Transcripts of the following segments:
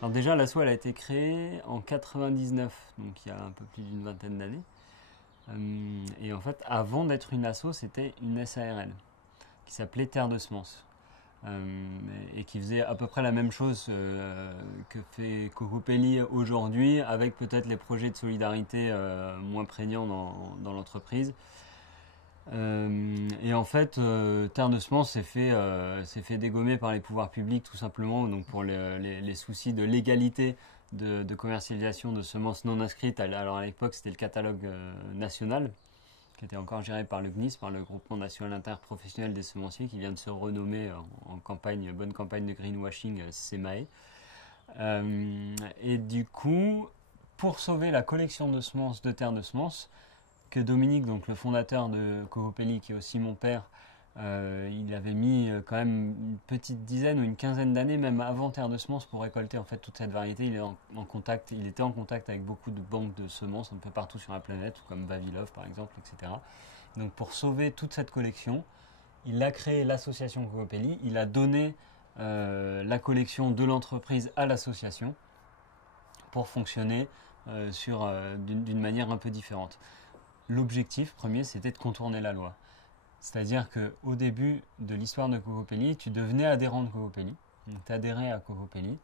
Alors déjà, l'asso elle a été créée en 99, donc il y a un peu plus d'une vingtaine d'années. Et en fait, avant d'être une asso, c'était une SARL qui s'appelait Terre de Semences. Et qui faisait à peu près la même chose que fait Cocopelli aujourd'hui, avec peut-être les projets de solidarité moins prégnants dans l'entreprise. Et en fait, Terre de Semences s'est fait dégommer par les pouvoirs publics tout simplement, donc pour les soucis de légalité de commercialisation de semences non inscrites. Alors à l'époque, c'était le catalogue national, qui était encore géré par le GNIS, par le Groupement National Interprofessionnel des Semenciers, qui vient de se renommer en campagne, bonne campagne de greenwashing, SEMAE. Et du coup, pour sauver la collection de semences de Terre de Semences, que Dominique, donc le fondateur de Cocopelli, qui est aussi mon père, il avait mis quand même une petite dizaine ou une quinzaine d'années, même avant Terre de Semences, pour récolter en fait toute cette variété. Il était en contact avec beaucoup de banques de semences un peu partout sur la planète, comme Vavilov par exemple, etc. Donc pour sauver toute cette collection, il a créé l'association Cocopelli, il a donné la collection de l'entreprise à l'association pour fonctionner d'une manière un peu différente. L'objectif premier, c'était de contourner la loi. C'est-à-dire qu'au début de l'histoire de Cocopelli, tu devenais adhérent de Cocopelli, donc tu adhérais à Cocopelli,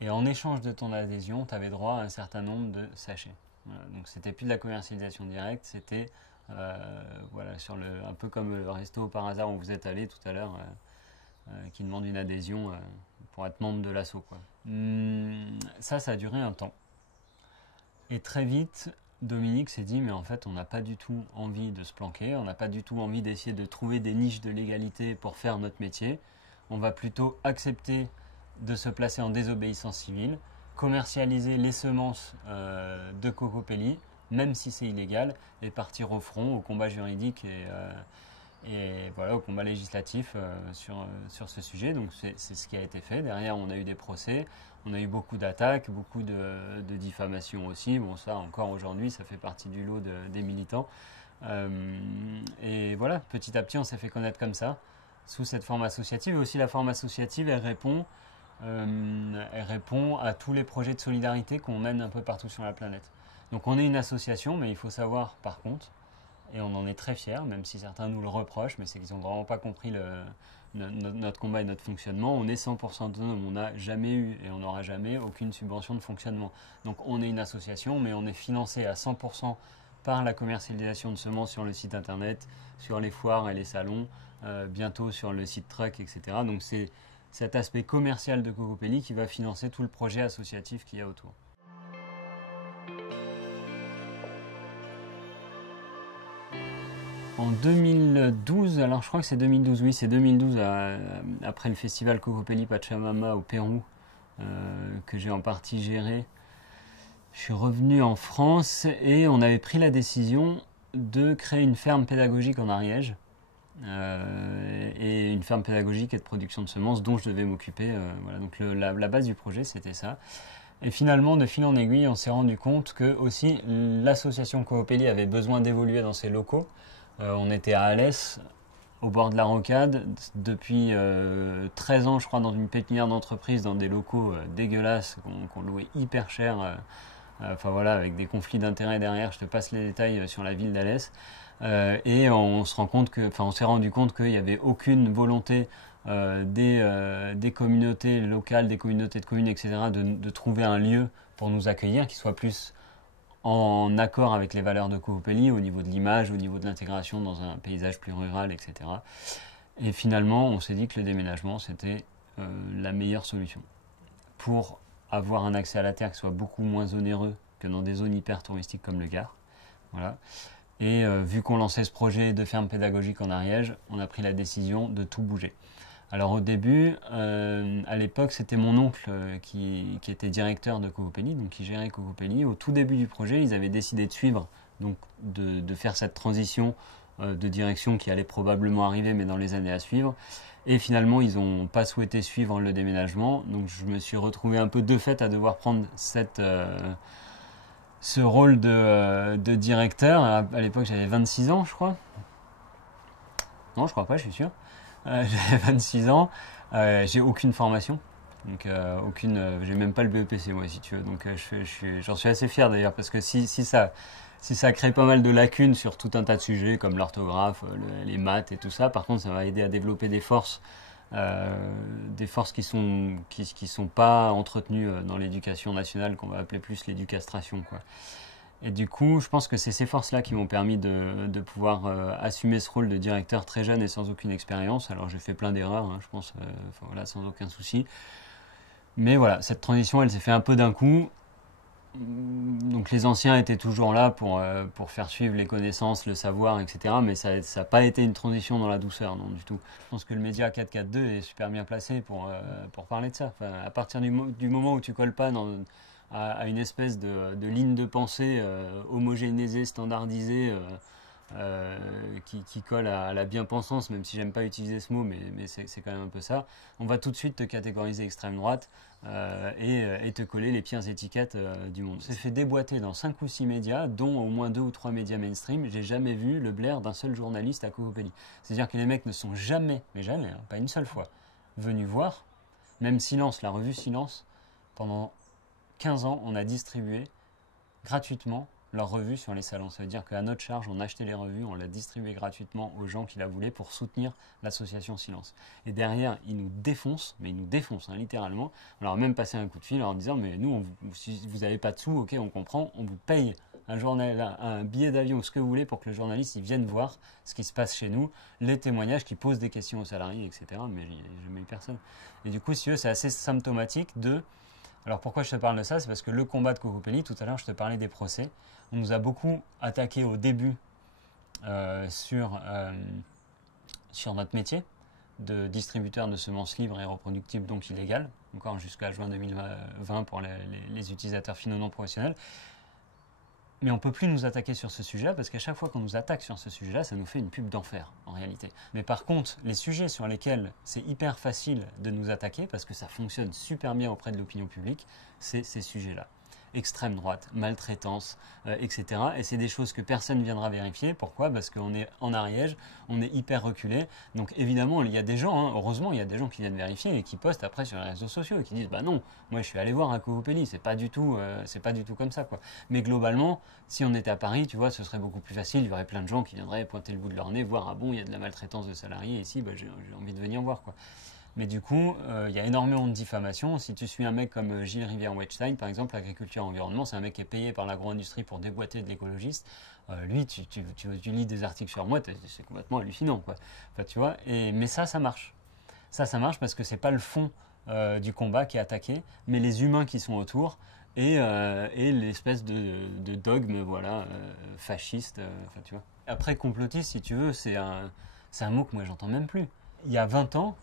et en échange de ton adhésion, tu avais droit à un certain nombre de sachets. Voilà, donc c'était plus de la commercialisation directe, c'était voilà, un peu comme le resto par hasard où vous êtes allé tout à l'heure, qui demande une adhésion pour être membre de l'asso. Ça a duré un temps. Et très vite, Dominique s'est dit, mais en fait, on n'a pas du tout envie de se planquer, on n'a pas du tout envie d'essayer de trouver des niches de légalité pour faire notre métier. On va plutôt accepter de se placer en désobéissance civile, commercialiser les semences de Cocopelli, même si c'est illégal, et partir au front, au combat juridique et voilà, au combat législatif sur ce sujet. Donc c'est ce qui a été fait. Derrière, on a eu des procès, on a eu beaucoup d'attaques, beaucoup de diffamations aussi. Bon, ça encore aujourd'hui, ça fait partie du lot des militants. Et voilà, petit à petit, on s'est fait connaître comme ça, sous cette forme associative. Et aussi la forme associative, elle répond à tous les projets de solidarité qu'on mène un peu partout sur la planète. Donc on est une association, mais il faut savoir par contre, et on en est très fiers, même si certains nous le reprochent, mais c'est qu'ils n'ont vraiment pas compris notre combat et notre fonctionnement. On est 100% autonome, on n'a jamais eu et on n'aura jamais aucune subvention de fonctionnement. Donc on est une association, mais on est financé à 100% par la commercialisation de semences sur le site internet, sur les foires et les salons, bientôt sur le site Truck, etc. Donc c'est cet aspect commercial de Cocopelli qui va financer tout le projet associatif qu'il y a autour. En 2012, alors je crois que c'est 2012, oui c'est 2012, après le festival Cocopelli Pachamama au Pérou, que j'ai en partie géré, je suis revenu en France et on avait pris la décision de créer une ferme pédagogique en Ariège, et une ferme pédagogique et de production de semences dont je devais m'occuper. Voilà. Donc la base du projet c'était ça. Et finalement, de fil en aiguille, on s'est rendu compte que aussi l'association Cocopelli avait besoin d'évoluer dans ses locaux. On était à Alès, au bord de la rocade, depuis 13 ans, je crois, dans une pépinière d'entreprise, dans des locaux dégueulasses qu'on louait hyper cher. Enfin voilà, avec des conflits d'intérêts derrière. Je te passe les détails sur la ville d'Alès. Et on s'est rendu compte qu'il n'y avait aucune volonté des communautés locales, des communautés de communes, etc., de trouver un lieu pour nous accueillir qui soit plus en accord avec les valeurs de Cocopelli au niveau de l'image, au niveau de l'intégration dans un paysage plus rural, etc. Et finalement, on s'est dit que le déménagement, c'était la meilleure solution pour avoir un accès à la terre qui soit beaucoup moins onéreux que dans des zones hyper touristiques comme le Gard. Voilà. Et vu qu'on lançait ce projet de ferme pédagogique en Ariège, on a pris la décision de tout bouger. Alors au début, à l'époque, c'était mon oncle qui était directeur de Cocopelli, donc qui gérait Cocopelli. Au tout début du projet, ils avaient décidé de suivre, donc de faire cette transition de direction qui allait probablement arriver, mais dans les années à suivre. Et finalement, ils n'ont pas souhaité suivre le déménagement. Donc je me suis retrouvé un peu de fait à devoir prendre ce rôle de directeur. À l'époque, j'avais 26 ans, je crois. Non, je crois pas, je suis sûr. J'avais 26 ans, j'ai aucune formation. Donc j'ai même pas le BEPC moi si tu veux. Donc j'en suis assez fier d'ailleurs parce que si ça crée pas mal de lacunes sur tout un tas de sujets comme l'orthographe, les maths et tout ça, par contre ça va aider à développer des forces qui sont pas entretenues dans l'éducation nationale qu'on va appeler plus l'éducastration quoi. Et du coup, je pense que c'est ces forces-là qui m'ont permis de pouvoir assumer ce rôle de directeur très jeune et sans aucune expérience. Alors j'ai fait plein d'erreurs, hein, je pense, enfin, voilà, sans aucun souci. Mais voilà, cette transition, elle s'est fait un peu d'un coup. Donc les anciens étaient toujours là pour faire suivre les connaissances, le savoir, etc. Mais ça n'a pas été une transition dans la douceur, non du tout. Je pense que le média 442 est super bien placé pour parler de ça. Enfin, à partir du moment où tu colles pas à une espèce de ligne de pensée homogénéisée, standardisée, qui colle à la bien-pensance, même si j'aime pas utiliser ce mot, mais c'est quand même un peu ça, on va tout de suite te catégoriser extrême droite et te coller les pires étiquettes du monde. C'est fait déboîter dans 5 ou 6 médias, dont au moins 2 ou 3 médias mainstream. J'ai jamais vu le blaire d'un seul journaliste à Cocopelli. C'est-à-dire que les mecs ne sont jamais, mais jamais, hein, pas une seule fois, venus voir. Même Silence, la revue Silence, pendant 15 ans, on a distribué gratuitement leurs revues sur les salons. Ça veut dire qu'à notre charge, on achetait les revues, on l'a distribué gratuitement aux gens qui la voulaient pour soutenir l'association Silence. Et derrière, ils nous défoncent, mais ils nous défoncent, hein, littéralement. On leur a même passé un coup de fil en leur disant, mais nous, si vous n'avez pas de sous, ok, on comprend, on vous paye un billet d'avion, ce que vous voulez, pour que le journaliste il vienne voir ce qui se passe chez nous, les témoignages, qui posent des questions aux salariés, etc. Mais il n'y a jamais eu personne. Et du coup, si eux, c'est assez symptomatique de... Alors pourquoi je te parle de ça? C'est parce que le combat de Cocopelli, tout à l'heure je te parlais des procès, on nous a beaucoup attaqué au début euh, sur, euh, sur notre métier de distributeur de semences libres et reproductibles, donc illégales, encore jusqu'à juin 2020 pour les utilisateurs finaux non professionnels. Mais on ne peut plus nous attaquer sur ce sujet-là parce qu'à chaque fois qu'on nous attaque sur ce sujet-là, ça nous fait une pub d'enfer en réalité. Mais par contre, les sujets sur lesquels c'est hyper facile de nous attaquer parce que ça fonctionne super bien auprès de l'opinion publique, c'est ces sujets-là. Extrême droite, maltraitance, etc. Et c'est des choses que personne ne viendra vérifier. Pourquoi? Parce qu'on est en Ariège, on est hyper reculé. Donc évidemment, il y a des gens, hein, heureusement, il y a des gens qui viennent vérifier et qui postent après sur les réseaux sociaux et qui disent bah non, moi je suis allé voir à Cocopelli, c'est pas du tout comme ça quoi. Mais globalement, si on était à Paris, tu vois, ce serait beaucoup plus facile. Il y aurait plein de gens qui viendraient pointer le bout de leur nez, voir ah bon, il y a de la maltraitance de salariés ici, bah, j'ai envie de venir voir quoi. Mais du coup, il y a énormément de diffamation. Si tu suis un mec comme Gilles Rivière-Weinstein, par exemple, l'agriculture et environnement, c'est un mec qui est payé par l'agro-industrie pour déboîter de l'écologiste. Lui, tu lis des articles sur moi, c'est complètement hallucinant, quoi. Enfin, tu vois. Mais ça marche. Ça marche parce que c'est pas le fond du combat qui est attaqué, mais les humains qui sont autour et l'espèce de dogme, voilà, fasciste. Enfin, tu vois. Après, complotiste, si tu veux, c'est un mot que moi j'entends même plus. Il y a 20 ans,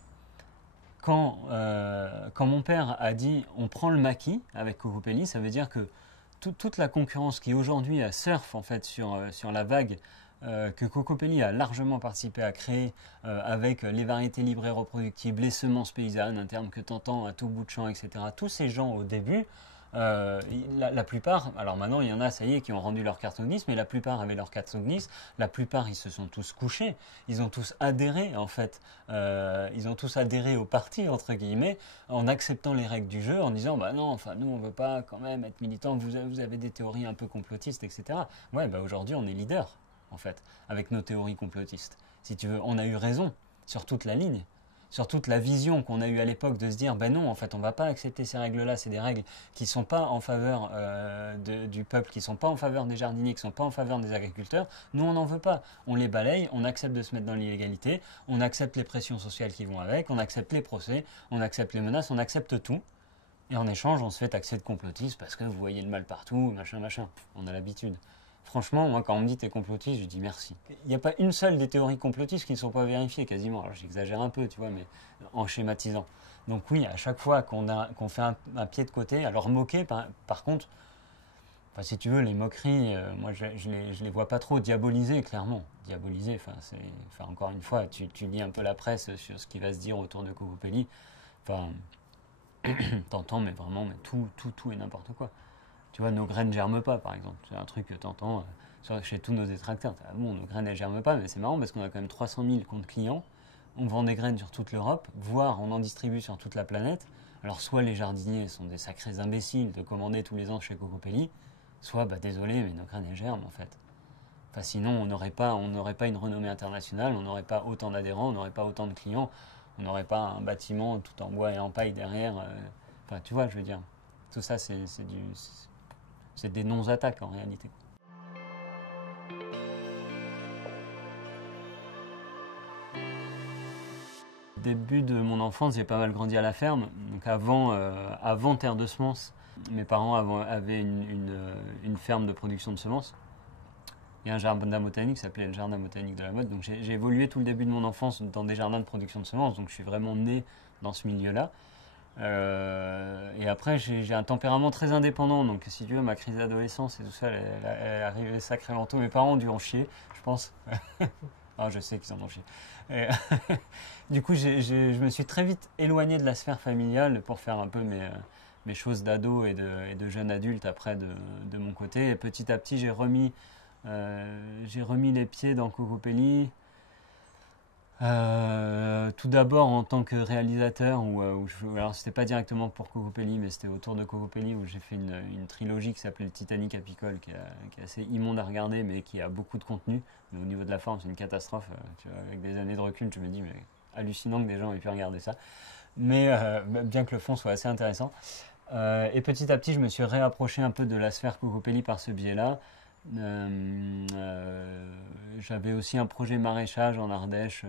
quand mon père a dit on prend le maquis avec Cocopelli, ça veut dire que toute la concurrence qui aujourd'hui surfe en fait sur la vague que Cocopelli a largement participé à créer avec les variétés libres et reproductibles, les semences paysannes, un terme que tu entends à tout bout de champ, etc. Tous ces gens au début, la plupart, alors maintenant il y en a, ça y est, qui ont rendu leur carte Ognis, mais la plupart avaient leur carte Ognis, la plupart ils se sont tous couchés, ils ont tous adhéré en fait, ils ont tous adhéré au parti entre guillemets, en acceptant les règles du jeu, en disant bah non, enfin nous on veut pas quand même être militants, vous avez des théories un peu complotistes, etc. Ouais, bah aujourd'hui on est leader en fait, avec nos théories complotistes. Si tu veux, on a eu raison sur toute la ligne, sur toute la vision qu'on a eue à l'époque de se dire ben non, en fait, on ne va pas accepter ces règles-là, c'est des règles qui ne sont pas en faveur du peuple, qui ne sont pas en faveur des jardiniers, qui ne sont pas en faveur des agriculteurs. Nous, on n'en veut pas. On les balaye, on accepte de se mettre dans l'illégalité, on accepte les pressions sociales qui vont avec, on accepte les procès, on accepte les menaces, on accepte tout. Et en échange, on se fait taxer de complotiste parce que vous voyez le mal partout, machin, machin. On a l'habitude. Franchement, moi, quand on me dit t'es complotiste, je dis merci. Il n'y a pas une seule des théories complotistes qui ne sont pas vérifiées, quasiment. Alors j'exagère un peu, tu vois, mais en schématisant. Donc oui, à chaque fois qu'on fait un pied de côté, alors moquer, par contre, enfin, si tu veux, les moqueries, moi je les vois pas trop diaboliser, clairement. Diaboliser, enfin, encore une fois, tu lis un peu la presse sur ce qui va se dire autour de Cocopelli. Enfin, t'entends, mais vraiment, mais tout et n'importe quoi. Tu vois, nos graines germent pas, par exemple. C'est un truc que tu entends chez tous nos détracteurs. Ah bon, nos graines, elles germent pas, mais c'est marrant parce qu'on a quand même 300 000 comptes clients. On vend des graines sur toute l'Europe, voire on en distribue sur toute la planète. Alors soit les jardiniers sont des sacrés imbéciles de commander tous les ans chez Cocopelli, soit bah, désolé mais nos graines elles germent en fait. Enfin, sinon on n'aurait pas une renommée internationale, on n'aurait pas autant d'adhérents, on n'aurait pas autant de clients, on n'aurait pas un bâtiment tout en bois et en paille derrière. Enfin tu vois je veux dire, tout ça c'est des non-attaques en réalité. Début de mon enfance, j'ai pas mal grandi à la ferme. Donc avant Terre de Semences, mes parents avaient une ferme de production de semences et un jardin botanique qui s'appelait le jardin botanique de la Motte. Donc j'ai évolué tout le début de mon enfance dans des jardins de production de semences. Donc je suis vraiment né dans ce milieu-là. Et après, j'ai un tempérament très indépendant. Donc si tu veux, ma crise d'adolescence et tout ça, elle est arrivée sacrément tôt. Mes parents ont dû en chier, je pense. Ah, je sais qu'ils en ont chié. Et du coup, je me suis très vite éloigné de la sphère familiale pour faire un peu mes choses d'ado et de jeune adulte après de mon côté. Et petit à petit, j'ai remis les pieds dans Cocopelli. Tout d'abord en tant que réalisateur, alors c'était pas directement pour Cocopelli, mais c'était autour de Cocopelli où j'ai fait une trilogie qui s'appelait le Titanic apicole, qui est assez immonde à regarder, mais qui a beaucoup de contenu. Mais au niveau de la forme, c'est une catastrophe. Tu vois, avec des années de recul, je me dis, mais hallucinant que des gens aient pu regarder ça. Mais bien que le fond soit assez intéressant. Et petit à petit, je me suis réapproché un peu de la sphère Cocopelli par ce biais-là. J'avais aussi un projet maraîchage en Ardèche,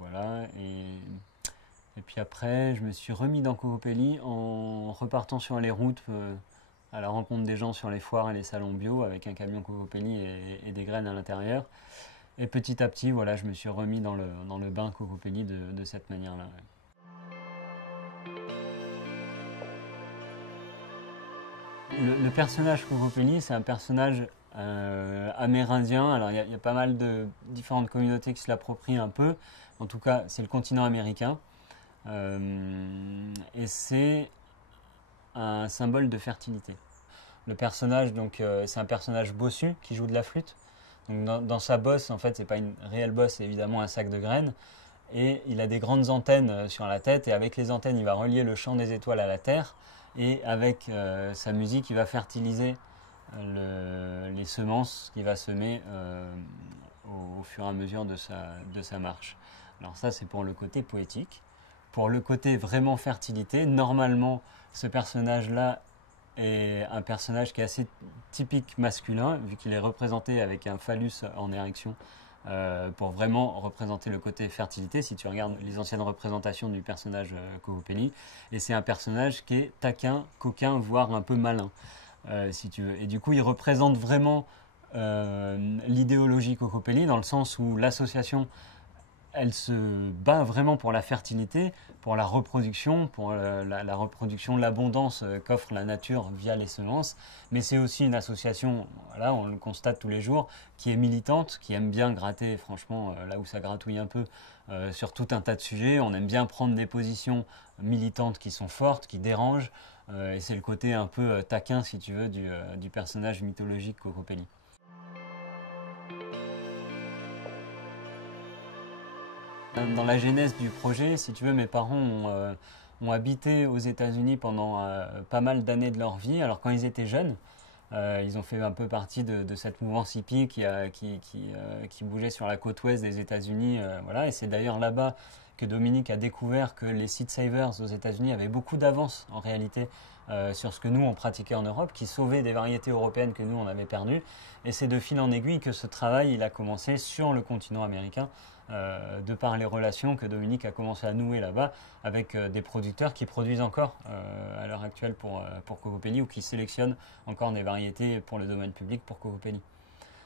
voilà. Et puis après, je me suis remis dans Cocopelli en repartant sur les routes à la rencontre des gens sur les foires et les salons bio avec un camion Cocopelli et des graines à l'intérieur. Et petit à petit, voilà, je me suis remis dans le bain Cocopelli de cette manière-là. Ouais. Le personnage Cocopelli, c'est un personnage amérindien. Alors il y a pas mal de différentes communautés qui se l'approprient un peu. En tout cas, c'est le continent américain. Et c'est un symbole de fertilité. Le personnage, donc, c'est un personnage bossu qui joue de la flûte. Donc, dans sa bosse, en fait, c'est pas une réelle bosse, c'est évidemment un sac de graines. Et il a des grandes antennes sur la tête. Et avec les antennes, il va relier le champ des étoiles à la Terre. Et avec sa musique, il va fertiliser les semences qu'il va semer au fur et à mesure de sa marche. Alors ça, c'est pour le côté poétique. Pour le côté vraiment fertilité, normalement, ce personnage-là est un personnage qui est assez typique masculin, vu qu'il est représenté avec un phallus en érection, pour vraiment représenter le côté fertilité, si tu regardes les anciennes représentations du personnage Cocopelli. Et c'est un personnage qui est taquin, coquin, voire un peu malin. Si tu veux. Et du coup, il représente vraiment l'idéologie Cocopelli, dans le sens où l'association, elle se bat vraiment pour la fertilité, pour la reproduction, pour la reproduction, l'abondance qu'offre la nature via les semences. Mais c'est aussi une association, voilà, on le constate tous les jours, qui est militante, qui aime bien gratter, franchement, là où ça gratouille un peu, sur tout un tas de sujets. On aime bien prendre des positions militantes qui sont fortes, qui dérangent. Et c'est le côté un peu taquin, si tu veux, du personnage mythologique Cocopelli. Dans la genèse du projet, si tu veux, mes parents ont habité aux États-Unis pendant pas mal d'années de leur vie. Alors quand ils étaient jeunes, ils ont fait un peu partie de cette mouvance hippie qui bougeait sur la côte ouest des États-Unis. Voilà. Et c'est d'ailleurs là-bas que Dominique a découvert que les seed savers aux États-Unis avaient beaucoup d'avance en réalité sur ce que nous on pratiquait en Europe, qui sauvaient des variétés européennes que nous on avait perdues. Et c'est de fil en aiguille que ce travail il a commencé sur le continent américain, de par les relations que Dominique a commencé à nouer là-bas avec des producteurs qui produisent encore à l'heure actuelle pour Cocopelli, ou qui sélectionnent encore des variétés pour le domaine public pour Cocopelli.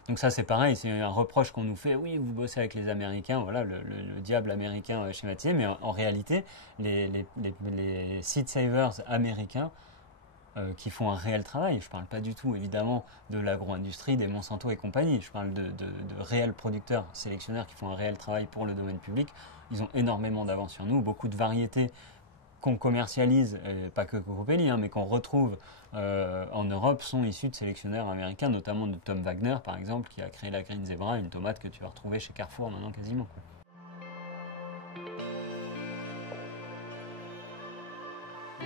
Donc ça c'est pareil, c'est un reproche qu'on nous fait, oui vous bossez avec les Américains, voilà le diable américain schématisé, mais en réalité les seed savers américains qui font un réel travail, je ne parle pas du tout évidemment de l'agro-industrie, des Monsanto et compagnie, je parle de réels producteurs, sélectionneurs qui font un réel travail pour le domaine public. Ils ont énormément d'avance sur nous, beaucoup de variétés qu'on commercialise, pas que Cocopelli, mais qu'on retrouve en Europe, sont issus de sélectionneurs américains, notamment de Tom Wagner par exemple, qui a créé la Green Zebra, une tomate que tu vas retrouver chez Carrefour maintenant quasiment.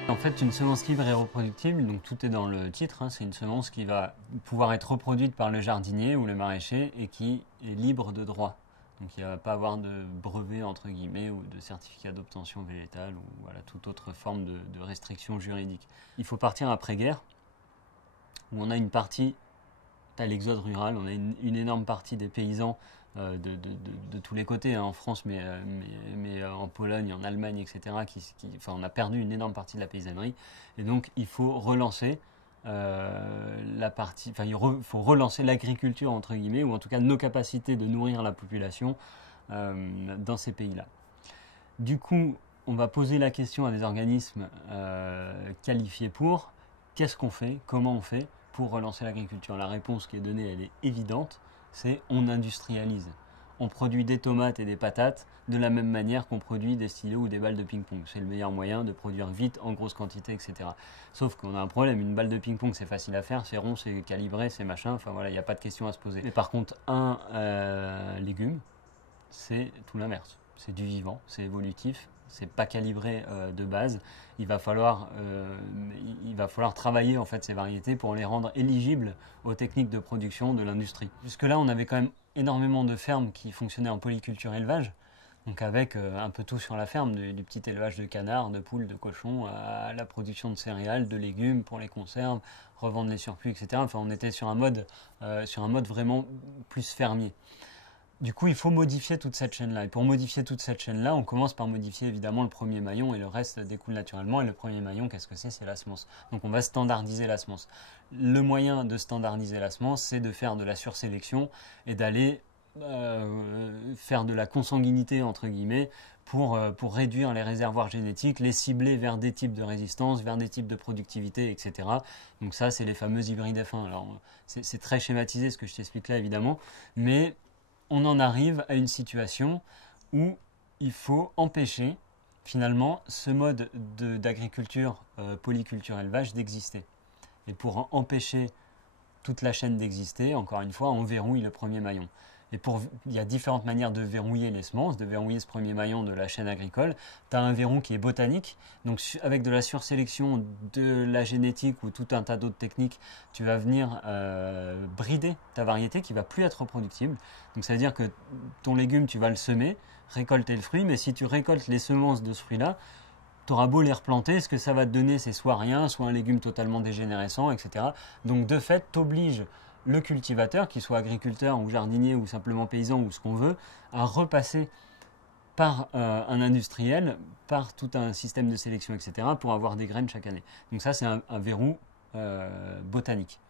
En fait, une semence libre et reproductible, donc tout est dans le titre, hein, c'est une semence qui va pouvoir être reproduite par le jardinier ou le maraîcher et qui est libre de droit. Donc il ne va pas avoir de brevet entre guillemets ou de certificat d'obtention végétale ou voilà, toute autre forme de restriction juridique. Il faut partir après-guerre où on a une partie, à l'exode rural, on a une énorme partie des paysans de tous les côtés, hein, en France, mais en Pologne, en Allemagne, etc. Enfin, on a perdu une énorme partie de la paysannerie. Et donc, il faut relancer la partie, enfin, il faut relancer l'agriculture, entre guillemets, ou en tout cas nos capacités de nourrir la population dans ces pays-là. Du coup, on va poser la question à des organismes qualifiés pour qu'est-ce qu'on fait, comment on fait pour relancer l'agriculture. La réponse qui est donnée, elle est évidente, c'est on industrialise. On produit des tomates et des patates de la même manière qu'on produit des stylos ou des balles de ping-pong. C'est le meilleur moyen de produire vite, en grosse quantité, etc. Sauf qu'on a un problème, une balle de ping-pong c'est facile à faire, c'est rond, c'est calibré, c'est machin, enfin voilà, il n'y a pas de question à se poser. Mais par contre, un légume, c'est tout l'inverse. C'est du vivant, c'est évolutif, c'est pas calibré de base. Il va falloir travailler en fait ces variétés pour les rendre éligibles aux techniques de production de l'industrie. Jusque-là, on avait quand même énormément de fermes qui fonctionnaient en polyculture élevage, donc avec un peu tout sur la ferme, du petit élevage de canards, de poules, de cochons, à la production de céréales, de légumes pour les conserves, revendre les surplus, etc. Enfin, on était sur un mode vraiment plus fermier. Du coup, il faut modifier toute cette chaîne-là. Et pour modifier toute cette chaîne-là, on commence par modifier évidemment le premier maillon et le reste découle naturellement. Et le premier maillon, qu'est-ce que c'est? C'est la semence. Donc on va standardiser la semence. Le moyen de standardiser la semence, c'est de faire de la sursélection et d'aller faire de la consanguinité, entre guillemets, pour réduire les réservoirs génétiques, les cibler vers des types de résistance, vers des types de productivité, etc. Donc ça, c'est les fameux hybrides F1. Alors c'est très schématisé ce que je t'explique là, évidemment, mais on en arrive à une situation où il faut empêcher finalement ce mode d'agriculture polyculture élevage d'exister. Et pour empêcher toute la chaîne d'exister, encore une fois, on verrouille le premier maillon. Il y a différentes manières de verrouiller les semences, de verrouiller ce premier maillon de la chaîne agricole. Tu as un verrou qui est botanique, donc avec de la sursélection, de la génétique ou tout un tas d'autres techniques, tu vas venir brider ta variété qui ne va plus être reproductible. Donc ça veut dire que ton légume, tu vas le semer, récolter le fruit, mais si tu récoltes les semences de ce fruit-là, tu auras beau les replanter, ce que ça va te donner, c'est soit rien, soit un légume totalement dégénérescent, etc. Donc de fait, tu obliges le cultivateur, qu'il soit agriculteur ou jardinier ou simplement paysan ou ce qu'on veut, à repasser par un industriel, par tout un système de sélection, etc., pour avoir des graines chaque année. Donc ça, c'est un verrou botanique.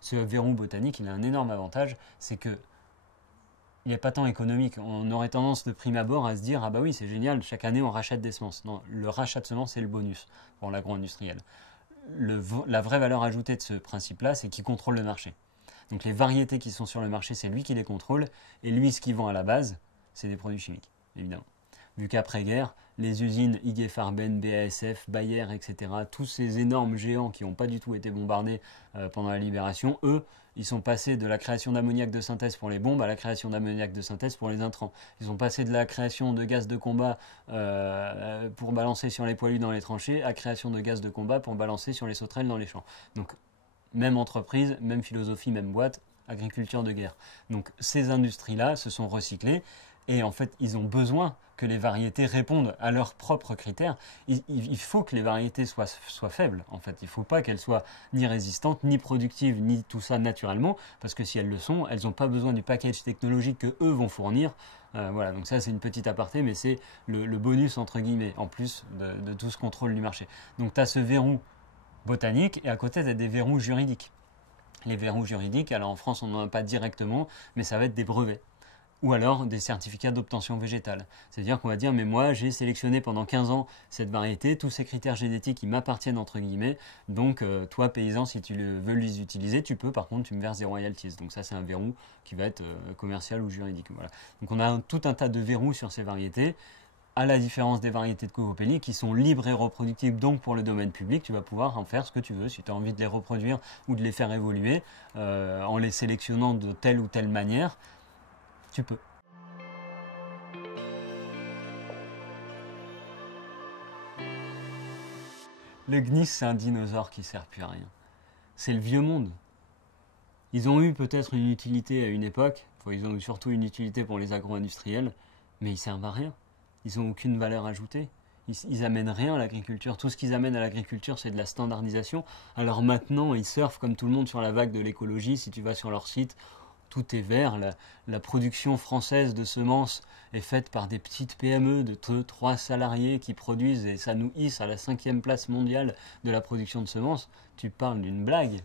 Ce verrou botanique, il a un énorme avantage, c'est que il n'est pas tant économique. On aurait tendance de prime abord à se dire « Ah bah oui, c'est génial, chaque année on rachète des semences ». Non, le rachat de semences, c'est le bonus pour l'agro-industriel. La vraie valeur ajoutée de ce principe-là, c'est qu'il contrôle le marché. Donc les variétés qui sont sur le marché, c'est lui qui les contrôle, et lui, ce qu'il vend à la base, c'est des produits chimiques, évidemment. Vu qu'après-guerre, les usines IG Farben, BASF, Bayer, etc., tous ces énormes géants qui n'ont pas du tout été bombardés pendant la libération, eux, ils sont passés de la création d'ammoniac de synthèse pour les bombes à la création d'ammoniac de synthèse pour les intrants. Ils sont passés de la création de gaz de combat pour balancer sur les poilus dans les tranchées à la création de gaz de combat pour balancer sur les sauterelles dans les champs. Donc, même entreprise, même philosophie, même boîte, agriculture de guerre. Donc ces industries-là se sont recyclées et en fait ils ont besoin que les variétés répondent à leurs propres critères. Il faut que les variétés soient faibles en fait. Il ne faut pas qu'elles soient ni résistantes, ni productives, ni tout ça naturellement, parce que si elles le sont, elles n'ont pas besoin du package technologique que eux vont fournir. Voilà, donc ça c'est une petite aparté, mais c'est le bonus entre guillemets, en plus de tout ce contrôle du marché. Donc tu as ce verrou botanique et à côté tu as des verrous juridiques. Les verrous juridiques, alors en France on n'en a pas directement, mais ça va être des brevets ou alors des certificats d'obtention végétale. C'est-à-dire qu'on va dire mais moi j'ai sélectionné pendant 15 ans cette variété, tous ces critères génétiques ils m'appartiennent entre guillemets, donc toi paysan si tu veux les utiliser tu peux, par contre tu me verses des royalties. Donc ça c'est un verrou qui va être commercial ou juridique. Voilà. Donc on a tout un tas de verrous sur ces variétés. À la différence des variétés de cocopelli qui sont libres et reproductibles, donc pour le domaine public, tu vas pouvoir en faire ce que tu veux. Si tu as envie de les reproduire ou de les faire évoluer en les sélectionnant de telle ou telle manière, tu peux. Le gneiss, c'est un dinosaure qui sert plus à rien. C'est le vieux monde. Ils ont eu peut-être une utilité à une époque, enfin, ils ont eu surtout une utilité pour les agro-industriels, mais ils servent à rien. Ils n'ont aucune valeur ajoutée. Ils amènent rien à l'agriculture. Tout ce qu'ils amènent à l'agriculture, c'est de la standardisation. Alors maintenant, ils surfent comme tout le monde sur la vague de l'écologie. Si tu vas sur leur site, tout est vert. La production française de semences est faite par des petites PME de 2-3 salariés qui produisent, et ça nous hisse à la 5e place mondiale de la production de semences. Tu parles d'une blague.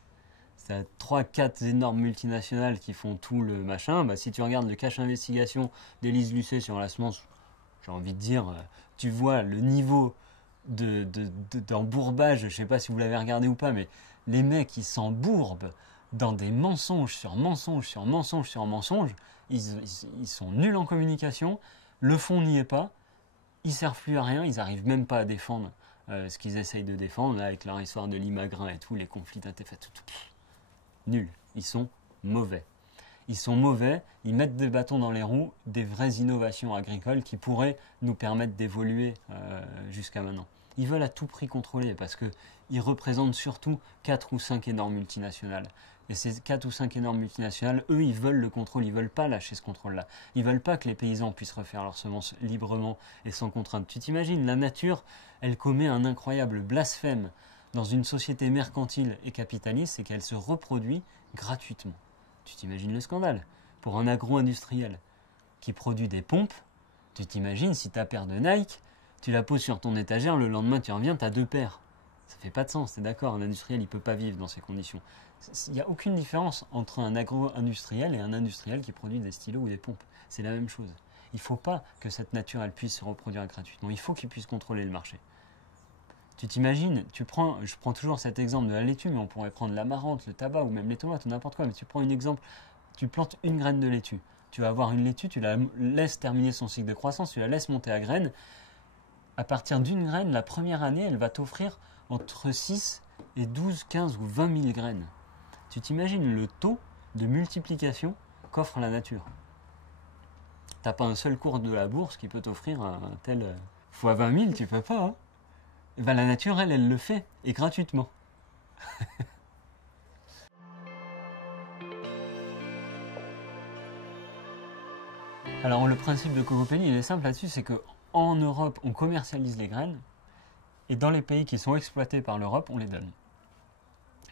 C'est 3-4 énormes multinationales qui font tout le machin. Bah, si tu regardes le cache investigation d'Élise Lucet sur la semence, j'ai envie de dire, tu vois le niveau d'embourbage, je ne sais pas si vous l'avez regardé ou pas, mais les mecs, ils s'embourbent dans des mensonges sur mensonges sur mensonges sur mensonges. Ils sont nuls en communication, le fond n'y est pas, ils servent plus à rien, ils n'arrivent même pas à défendre ce qu'ils essayent de défendre, là, avec leur histoire de l'imagrin et tout, les conflits d'intérêts, nuls, ils sont mauvais. Ils sont mauvais, ils mettent des bâtons dans les roues des vraies innovations agricoles qui pourraient nous permettre d'évoluer jusqu'à maintenant. Ils veulent à tout prix contrôler parce qu'ils représentent surtout 4 ou 5 énormes multinationales. Et ces 4 ou 5 énormes multinationales, eux, ils veulent le contrôle, ils ne veulent pas lâcher ce contrôle-là. Ils ne veulent pas que les paysans puissent refaire leurs semences librement et sans contrainte. Tu t'imagines, la nature, elle commet un incroyable blasphème dans une société mercantile et capitaliste, c'est qu'elle se reproduit gratuitement. Tu t'imagines le scandale. Pour un agro-industriel qui produit des pompes, tu t'imagines si ta paire de Nike, tu la poses sur ton étagère, le lendemain tu reviens, tu as 2 paires. Ça fait pas de sens, t'es d'accord, un industriel il peut pas vivre dans ces conditions. Il n'y a aucune différence entre un agro-industriel et un industriel qui produit des stylos ou des pompes. C'est la même chose. Il ne faut pas que cette nature elle puisse se reproduire gratuitement, il faut qu'il puisse contrôler le marché. Tu t'imagines, je prends toujours cet exemple de la laitue, mais on pourrait prendre l'amarante, le tabac ou même les tomates ou n'importe quoi. Mais tu prends un exemple, tu plantes une graine de laitue. Tu vas avoir une laitue, tu la laisses terminer son cycle de croissance, tu la laisses monter à graines. À partir d'une graine, la première année, elle va t'offrir entre 6 et 12, 15 ou 20 000 graines. Tu t'imagines le taux de multiplication qu'offre la nature. T'as pas un seul cours de la bourse qui peut t'offrir un tel fois 20 000, tu peux pas, hein. Ben, la nature, elle le fait, et gratuitement. Alors le principe de Cocopelli, il est simple là-dessus, c'est qu'en Europe, on commercialise les graines, et dans les pays qui sont exploités par l'Europe, on les donne.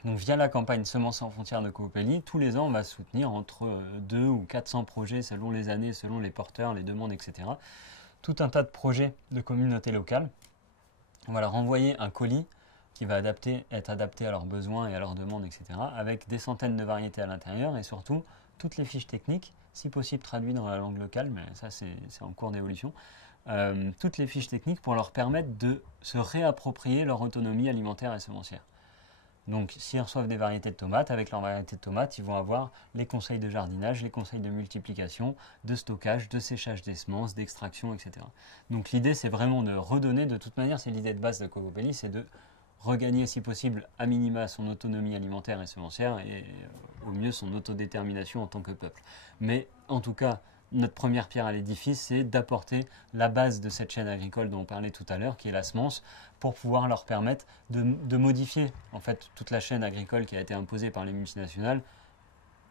Donc via la campagne Semences sans frontières de Cocopelli, tous les ans, on va soutenir entre 2 ou 400 projets selon les années, selon les porteurs, les demandes, etc. Tout un tas de projets de communautés locales. On va leur envoyer un colis qui va être adapté à leurs besoins et à leurs demandes, etc. avec des centaines de variétés à l'intérieur et surtout toutes les fiches techniques, si possible traduites dans la langue locale, mais ça c'est en cours d'évolution, toutes les fiches techniques pour leur permettre de se réapproprier leur autonomie alimentaire et semencière. Donc s'ils reçoivent des variétés de tomates, avec leurs variétés de tomates, ils vont avoir les conseils de jardinage, les conseils de multiplication, de stockage, de séchage des semences, d'extraction, etc. Donc l'idée c'est vraiment de redonner, de toute manière c'est l'idée de base de Cocopelli, c'est de regagner si possible à minima son autonomie alimentaire et semencière et au mieux son autodétermination en tant que peuple. Mais en tout cas, notre première pierre à l'édifice, c'est d'apporter la base de cette chaîne agricole dont on parlait tout à l'heure, qui est la semence, pour pouvoir leur permettre de modifier en fait toute la chaîne agricole qui a été imposée par les multinationales,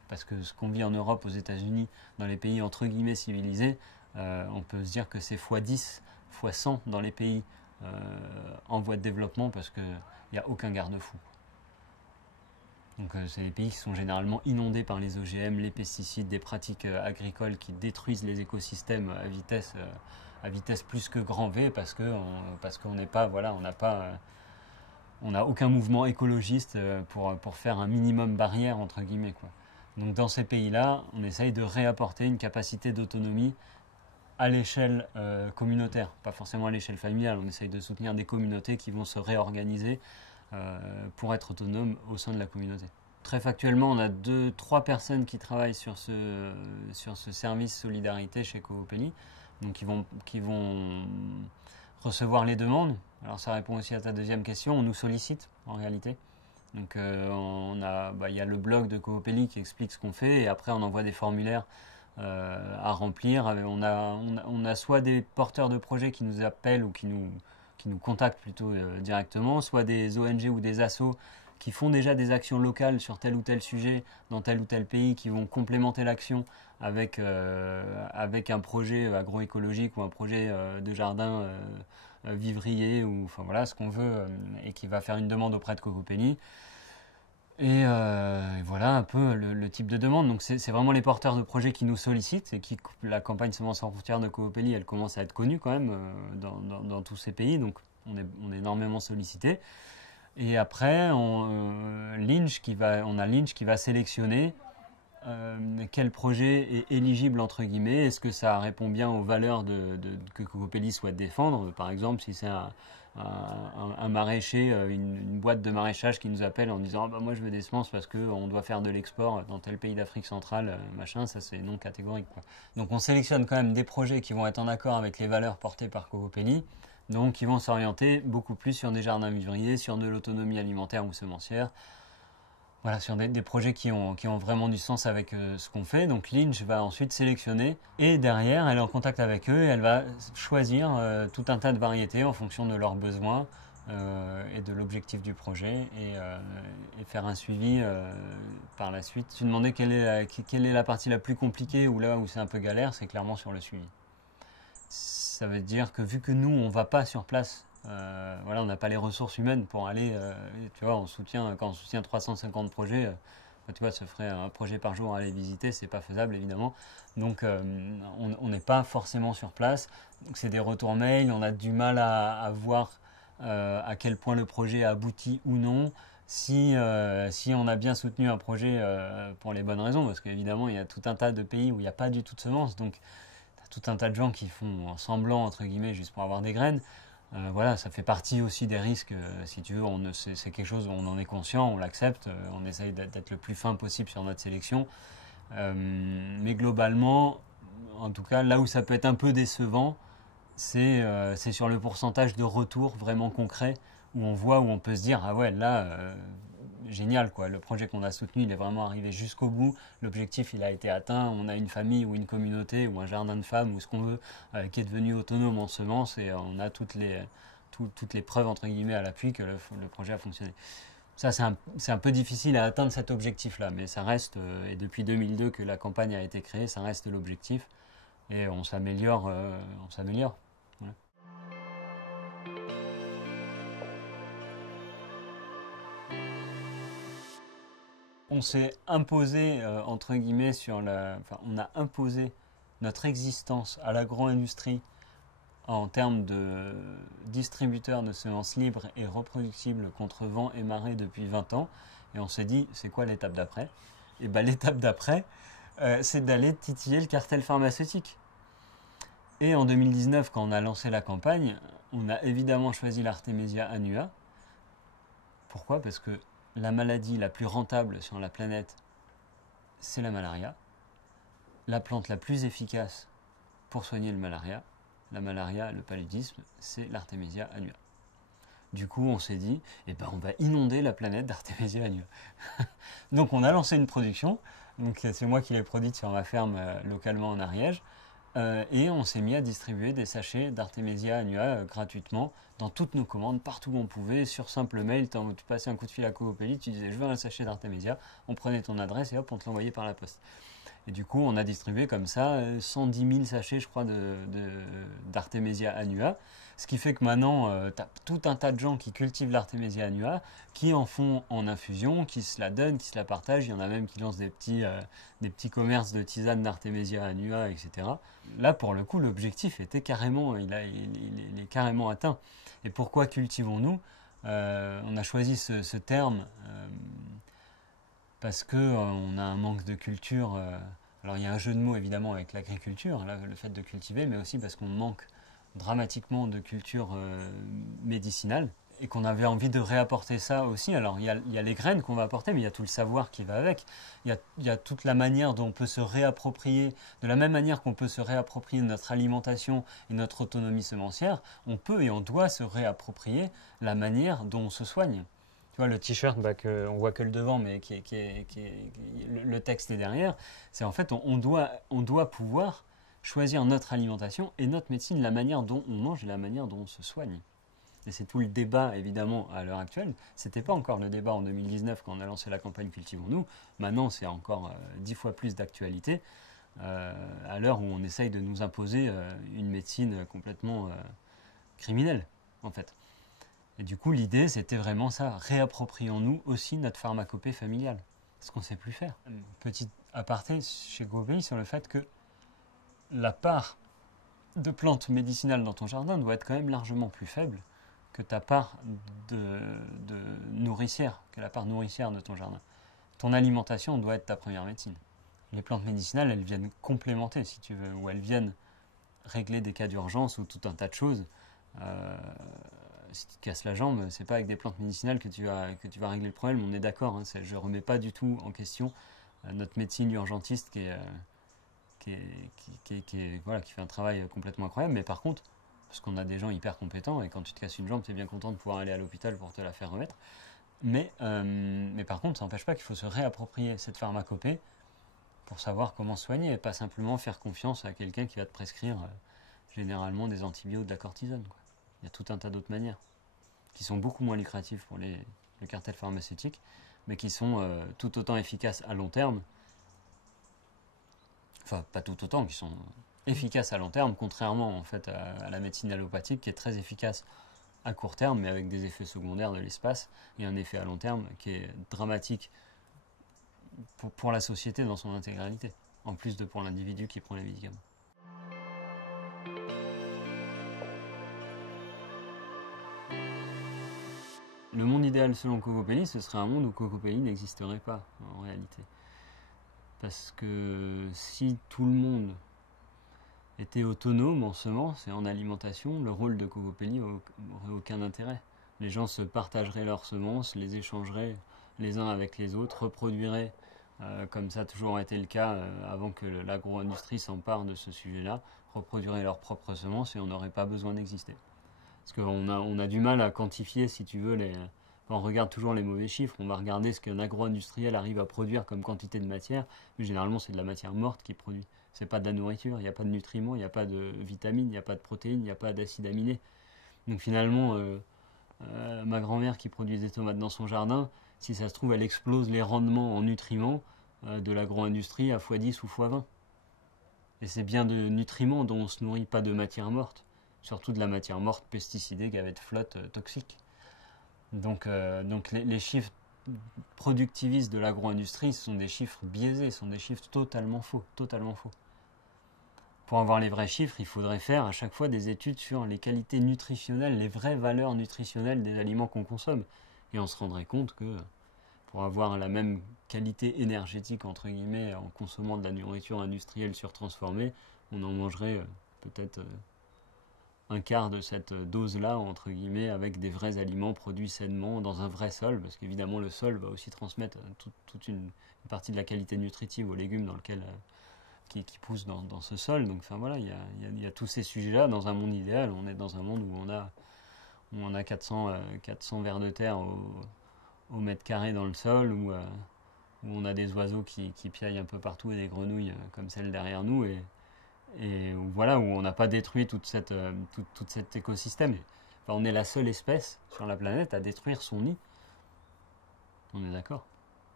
parce que ce qu'on vit en Europe, aux États-Unis, dans les pays entre guillemets civilisés, on peut se dire que c'est x10, x100 dans les pays en voie de développement, parce qu'il n'y a aucun garde-fou. Donc c'est des pays qui sont généralement inondés par les OGM, les pesticides, des pratiques agricoles qui détruisent les écosystèmes à vitesse plus que grand V parce qu'on n'est pas, voilà, on n'a aucun mouvement écologiste pour faire un minimum barrière entre guillemets, quoi. Donc dans ces pays-là, on essaye de réapporter une capacité d'autonomie à l'échelle communautaire, pas forcément à l'échelle familiale. On essaye de soutenir des communautés qui vont se réorganiser pour être autonomes au sein de la communauté. Très factuellement, on a 2-3 personnes qui travaillent sur ce service solidarité chez Cocopelli, donc qui vont recevoir les demandes. Alors ça répond aussi à ta deuxième question, on nous sollicite en réalité. Donc il y a le blog de Cocopelli qui explique ce qu'on fait et après on envoie des formulaires à remplir. On a soit des porteurs de projets qui nous appellent ou qui qui nous contactent plutôt directement, soit des ONG ou des assos qui font déjà des actions locales sur tel ou tel sujet dans tel ou tel pays, qui vont complémenter l'action avec un projet agroécologique ou un projet de jardin vivrier, ou enfin voilà ce qu'on veut, et qui va faire une demande auprès de Cocopelli. Et voilà un peu le type de demande. Donc c'est vraiment les porteurs de projets qui nous sollicitent, et la campagne Semences sans frontières de Cocopelli, elle commence à être connue quand même dans tous ces pays, donc on est énormément sollicité. Et après, on a Lynch qui va sélectionner quel projet est éligible entre guillemets. Est-ce que ça répond bien aux valeurs que Cocopelli souhaite défendre? Par exemple, si c'est un maraîcher, une boîte de maraîchage qui nous appelle en disant bah, moi je veux des semences parce qu'on doit faire de l'export dans tel pays d'Afrique centrale, machin, ça c'est non catégorique, quoi. Donc on sélectionne quand même des projets qui vont être en accord avec les valeurs portées par Cocopelli, donc qui vont s'orienter beaucoup plus sur des jardins vivriers, sur de l'autonomie alimentaire ou semencière. Voilà, sur des projets qui ont vraiment du sens avec ce qu'on fait. Donc Lynch va ensuite sélectionner, et derrière elle est en contact avec eux et elle va choisir tout un tas de variétés en fonction de leurs besoins et de l'objectif du projet, et faire un suivi par la suite. Tu demandais quelle est la partie la plus compliquée, ou là où c'est un peu galère, c'est clairement sur le suivi. Ça veut dire que vu que nous on va pas sur place, voilà, on n'a pas les ressources humaines pour aller, tu vois, quand on soutient 350 projets, tu vois, se ferait un projet par jour à aller visiter, c'est pas faisable évidemment. Donc on n'est pas forcément sur place. Donc c'est des retours mail, on a du mal à voir à quel point le projet a abouti ou non. Si on a bien soutenu un projet pour les bonnes raisons, parce qu'évidemment il y a tout un tas de pays où il n'y a pas du tout de semences, donc tout un tas de gens qui font semblant entre guillemets juste pour avoir des graines. Voilà, ça fait partie aussi des risques, si tu veux, c'est quelque chose où on en est conscient, on l'accepte, on essaye d'être le plus fin possible sur notre sélection. Mais globalement, en tout cas, là où ça peut être un peu décevant, c'est sur le pourcentage de retour vraiment concret, où on peut se dire, ah ouais, là, génial, quoi. Le projet qu'on a soutenu, il est vraiment arrivé jusqu'au bout. L'objectif, il a été atteint. On a une famille ou une communauté ou un jardin de femmes ou ce qu'on veut qui est devenu autonome en semences, et on a toutes les preuves entre guillemets à l'appui que le projet a fonctionné. Ça, c'est un peu difficile à atteindre cet objectif-là, mais ça reste, et depuis 2002 que la campagne a été créée, ça reste l'objectif, et on s'améliore, Voilà. On s'est imposé, entre guillemets, on a imposé notre existence à l'agro-industrie en termes de distributeur de semences libres et reproductibles contre vent et marée depuis 20 ans. Et on s'est dit, c'est quoi l'étape d'après? Et bien l'étape d'après, c'est d'aller titiller le cartel pharmaceutique. Et en 2019, quand on a lancé la campagne, on a évidemment choisi l'Artemisia annua. Pourquoi? Parce que la maladie la plus rentable sur la planète, c'est la malaria. La plante la plus efficace pour soigner la malaria, le paludisme, c'est l'Artemisia annua. Du coup, on s'est dit, eh ben, on va inonder la planète d'Artemisia annua. Donc, on a lancé une production. Donc, c'est moi qui l'ai produite sur ma ferme localement en Ariège. Et on s'est mis à distribuer des sachets d'Artemisia annua gratuitement dans toutes nos commandes, partout où on pouvait, sur simple mail. Tu passais un coup de fil à Cocopelli, tu disais je veux un sachet d'Artemisia, on prenait ton adresse et hop, on te l'envoyait par la poste. Et du coup, on a distribué comme ça 110 000 sachets, je crois, d'Artemisia annua. Ce qui fait que maintenant, tu as tout un tas de gens qui cultivent l'Artemisia annua, qui en font en infusion, qui se la donnent, qui se la partagent. Il y en a même qui lancent des petits commerces de tisanes d'Artemisia annua, etc. Là, pour le coup, l'objectif était carrément, il est carrément atteint. Et pourquoi cultivons-nous? On a choisi ce terme parce qu'on a un manque de culture. Alors il y a un jeu de mots évidemment avec l'agriculture, le fait de cultiver, mais aussi parce qu'on manque dramatiquement de culture médicinale, et qu'on avait envie de réapporter ça aussi. Alors il y a les graines qu'on va apporter, mais il y a tout le savoir qui va avec. Il y a toute la manière dont on peut se réapproprier, de la même manière qu'on peut se réapproprier notre alimentation et notre autonomie semencière, on peut et on doit se réapproprier la manière dont on se soigne. Tu vois, le t-shirt, on voit que le devant, mais le texte est derrière. C'est en fait, on doit pouvoir choisir notre alimentation et notre médecine, la manière dont on mange et la manière dont on se soigne. Et c'est tout le débat, évidemment, à l'heure actuelle. C'était pas encore le débat en 2019 quand on a lancé la campagne Cultivons-nous. Maintenant, c'est encore 10 fois plus d'actualité à l'heure où on essaye de nous imposer une médecine complètement criminelle, en fait. Et du coup, l'idée, c'était vraiment ça. Réapproprions-nous aussi notre pharmacopée familiale. Ce qu'on ne sait plus faire. Petit aparté chez Gobelli sur le fait que la part de plantes médicinales dans ton jardin doit être quand même largement plus faible que ta part de nourricière, que la part nourricière de ton jardin. Ton alimentation doit être ta première médecine. Les plantes médicinales, elles viennent complémenter, si tu veux, ou elles viennent régler des cas d'urgence ou tout un tas de choses. Si tu te casses la jambe, c'est pas avec des plantes médicinales que tu vas régler le problème, on est d'accord. Hein, je ne remets pas du tout en question notre médecine urgentiste qui fait un travail complètement incroyable. Mais par contre, parce qu'on a des gens hyper compétents, et quand tu te casses une jambe, tu es bien content de pouvoir aller à l'hôpital pour te la faire remettre. Mais par contre, ça n'empêche pas qu'il faut se réapproprier cette pharmacopée pour savoir comment soigner, et pas simplement faire confiance à quelqu'un qui va te prescrire généralement des antibiotiques, de la cortisone, quoi. Il y a tout un tas d'autres manières qui sont beaucoup moins lucratives pour le cartel pharmaceutique, mais qui sont tout autant efficaces à long terme. Enfin, pas tout autant, qui sont efficaces à long terme, contrairement en fait à la médecine allopathique qui est très efficace à court terme, mais avec des effets secondaires de l'espace et un effet à long terme qui est dramatique pour la société dans son intégralité, en plus de pour l'individu qui prend les médicaments. Le monde idéal selon Cocopelli, ce serait un monde où Cocopelli n'existerait pas en réalité. Parce que si tout le monde était autonome en semences et en alimentation, le rôle de Cocopelli n'aurait aucun intérêt. Les gens se partageraient leurs semences, les échangeraient les uns avec les autres, reproduiraient, comme ça a toujours été le cas avant que l'agro-industrie s'empare de ce sujet-là, reproduiraient leurs propres semences et on n'aurait pas besoin d'exister. Parce qu'on a du mal à quantifier, si tu veux, on regarde toujours les mauvais chiffres, on va regarder ce qu'un agro-industriel arrive à produire comme quantité de matière, mais généralement c'est de la matière morte qu'il produit. C'est pas de la nourriture, il n'y a pas de nutriments, il n'y a pas de vitamines, il n'y a pas de protéines, il n'y a pas d'acides aminés. Donc finalement, ma grand-mère qui produit des tomates dans son jardin, si ça se trouve, elle explose les rendements en nutriments de l'agro-industrie à x10 ou x20. Et c'est bien de nutriments dont on ne se nourrit, pas de matière morte. Surtout de la matière morte pesticidée, gavée de flotte, toxique. Donc les chiffres productivistes de l'agro-industrie, ce sont des chiffres biaisés, ce sont des chiffres totalement faux, totalement faux. Pour avoir les vrais chiffres, il faudrait faire à chaque fois des études sur les qualités nutritionnelles, les vraies valeurs nutritionnelles des aliments qu'on consomme. Et on se rendrait compte que pour avoir la même qualité énergétique, entre guillemets, en consommant de la nourriture industrielle surtransformée, on en mangerait peut-être un quart de cette dose-là, entre guillemets, avec des vrais aliments produits sainement dans un vrai sol, parce qu'évidemment le sol va aussi transmettre toute une partie de la qualité nutritive aux légumes qui poussent dans ce sol. Donc enfin voilà, il y a tous ces sujets-là. Dans un monde idéal, on est dans un monde où on a 400 vers de terre au mètre carré dans le sol, où on a des oiseaux qui piaillent un peu partout et des grenouilles comme celles derrière nous, et voilà, où on n'a pas détruit tout cet écosystème. Enfin, on est la seule espèce sur la planète à détruire son nid. On est d'accord.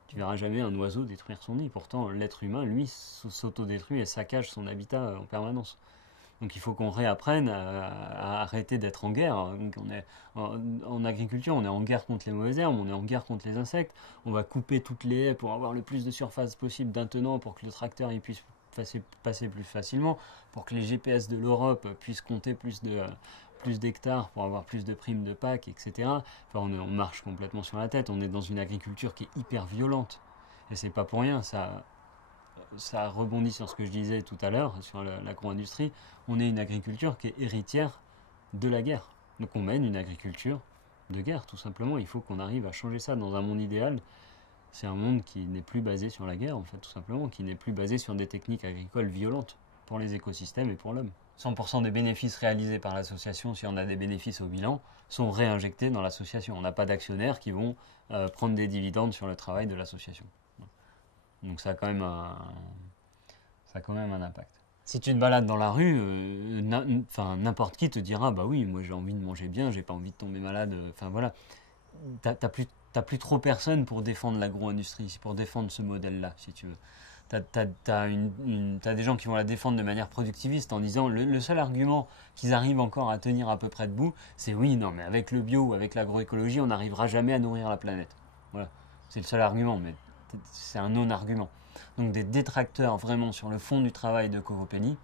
Tu verras jamais un oiseau détruire son nid. Pourtant, l'être humain, lui, s'autodétruit et saccage son habitat en permanence. Donc il faut qu'on réapprenne à arrêter d'être en guerre. Donc, on est en agriculture, on est en guerre contre les mauvaises herbes, on est en guerre contre les insectes. On va couper toutes les haies pour avoir le plus de surface possible d'un tenant pour que le tracteur il puisse passer plus facilement, pour que les GPS de l'Europe puissent compter plus d'hectares pour avoir plus de primes de PAC, etc. Enfin, on marche complètement sur la tête. On est dans une agriculture qui est hyper violente. Et c'est pas pour rien, ça rebondit sur ce que je disais tout à l'heure, sur l'agro-industrie. On est une agriculture qui est héritière de la guerre. Donc on mène une agriculture de guerre, tout simplement. Il faut qu'on arrive à changer ça dans un monde idéal. C'est un monde qui n'est plus basé sur la guerre, en fait, tout simplement, qui n'est plus basé sur des techniques agricoles violentes pour les écosystèmes et pour l'homme. 100% des bénéfices réalisés par l'association, si on a des bénéfices au bilan, sont réinjectés dans l'association. On n'a pas d'actionnaires qui vont prendre des dividendes sur le travail de l'association. Donc ça a quand même un impact. Si tu te balades dans la rue, enfin, n'importe qui te dira, bah oui, moi j'ai envie de manger bien, j'ai pas envie de tomber malade. Enfin voilà, t'as plus trop personne pour défendre l'agro-industrie, pour défendre ce modèle-là, si tu veux. T'as des gens qui vont la défendre de manière productiviste en disant le seul argument qu'ils arrivent encore à tenir à peu près debout, c'est oui, non, mais avec le bio ou avec l'agroécologie, on n'arrivera jamais à nourrir la planète. Voilà, c'est le seul argument, mais c'est un non-argument. Donc des détracteurs vraiment sur le fond du travail de Covopelli,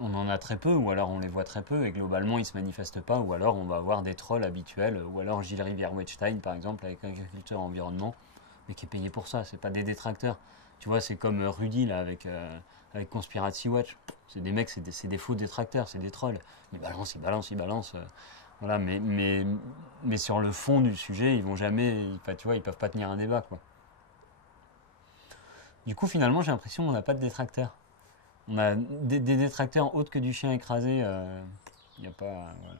on en a très peu, ou alors on les voit très peu, et globalement ils ne se manifestent pas, ou alors on va avoir des trolls habituels, ou alors Gilles Rivière-Wetstein par exemple, avec Agriculture et Environnement, mais qui est payé pour ça, c'est pas des détracteurs. Tu vois, c'est comme Rudy là avec Conspiracy Watch. C'est des mecs, c'est des faux détracteurs, c'est des trolls. Ils balancent, ils balancent, ils balancent. Voilà, mais sur le fond du sujet, ils vont jamais, tu vois, ils peuvent pas tenir un débat quoi. Du coup, finalement, j'ai l'impression qu'on n'a pas de détracteurs. On a des détracteurs autres que du chien écrasé. Y a pas, voilà.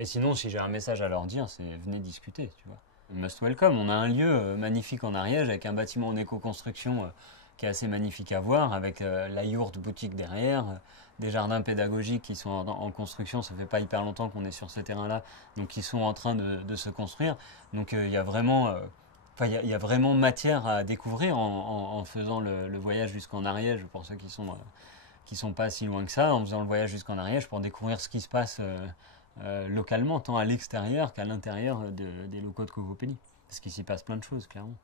Et sinon, si j'ai un message à leur dire, c'est venez discuter, tu vois. Must welcome. On a un lieu magnifique en Ariège avec un bâtiment en éco-construction qui est assez magnifique à voir, avec la yourte boutique derrière, des jardins pédagogiques qui sont en construction. Ça fait pas hyper longtemps qu'on est sur ce terrain-là, donc qui sont en train de se construire. Donc il y a vraiment, il y a vraiment matière à découvrir en faisant le voyage jusqu'en Ariège pour ceux qui sont pas si loin que ça, en faisant le voyage jusqu'en Ariège pour découvrir ce qui se passe. Localement, tant à l'extérieur qu'à l'intérieur des locaux de Covopelli. Parce qu'il s'y passe plein de choses, clairement.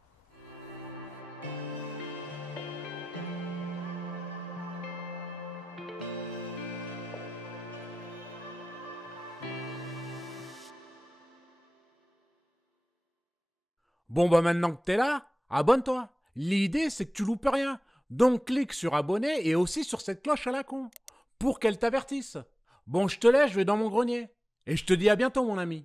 Bon bah maintenant que t'es là, abonne-toi. L'idée c'est que tu loupes rien. Donc clique sur abonner et aussi sur cette cloche à la con pour qu'elle t'avertisse. Bon, je te laisse, je vais dans mon grenier. Et je te dis à bientôt mon ami.